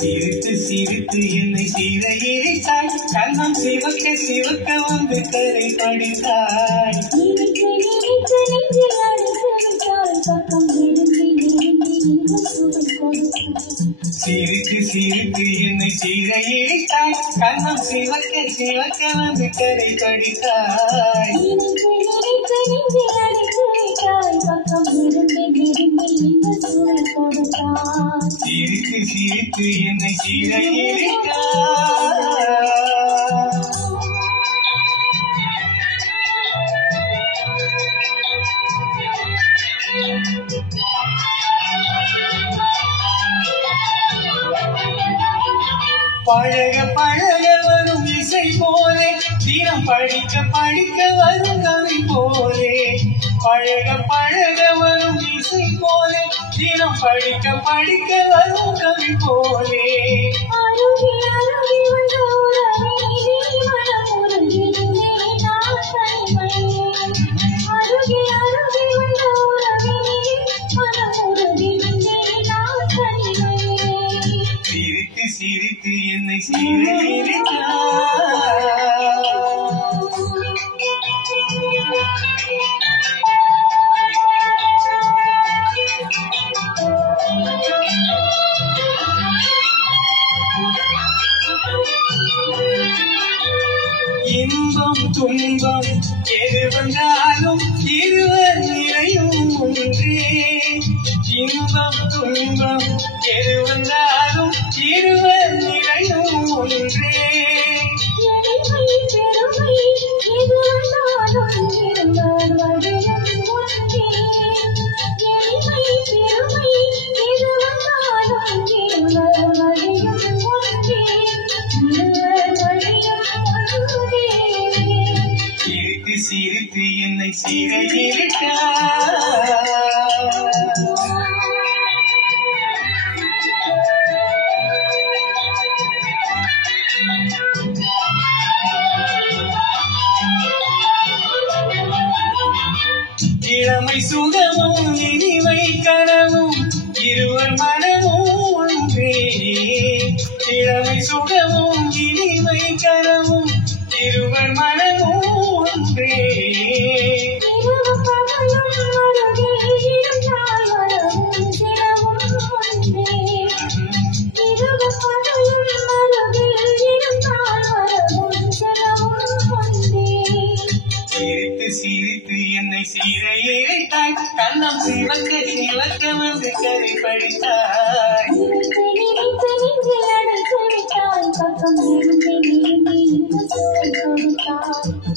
சிரித்து சிரித்து என்னை சீரையிட்டாய், கண்ணம் சிவக்க சிவக்க வந்து கரை படித்தாய். சிரித்து சிரித்து என்னை சீரையிட்டாய், கண்ணம் சிவக்க சிவக்க வந்து கரை படித்தாய். சிரித்து சிரித்து என்னை சீரையிட்டாய். பழக பழக வரும் இசை போலே, தினம் படிக்க படிக்க வரும் கவி போலே. பழக பழக வரும் இசை போலே, தினம் படிக்க படிக்க வரும் கவி போலே. சிரித்து சிரித்து என்னை சீரையிட்டாய். இன்பம் துன்பம் எது வந்தாலும் இருவர் நிலையும் ஒன்றே. இன்பம் துன்பம் எது வந்தாலும் இருவர் நிலையும் ஒன்றே. சிரித்து சிரித்து என்னை சீரையிட்டாய். இளமை சுகமும் இனிமை கனவும் இருவர் மனமும் ஒன்றே. இளமை சுகமும் இனிமை கனவும் இருவர் மனமும் ஒன்றே. சிரித்து சிரித்து என்னை சீரையிட்டாய், கண்ணம் சிவக்க சிவக்க வந்து கரை படித்தாய்.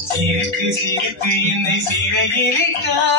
சிரித்து சிரித்து என்னை சீரையிட்டாய்.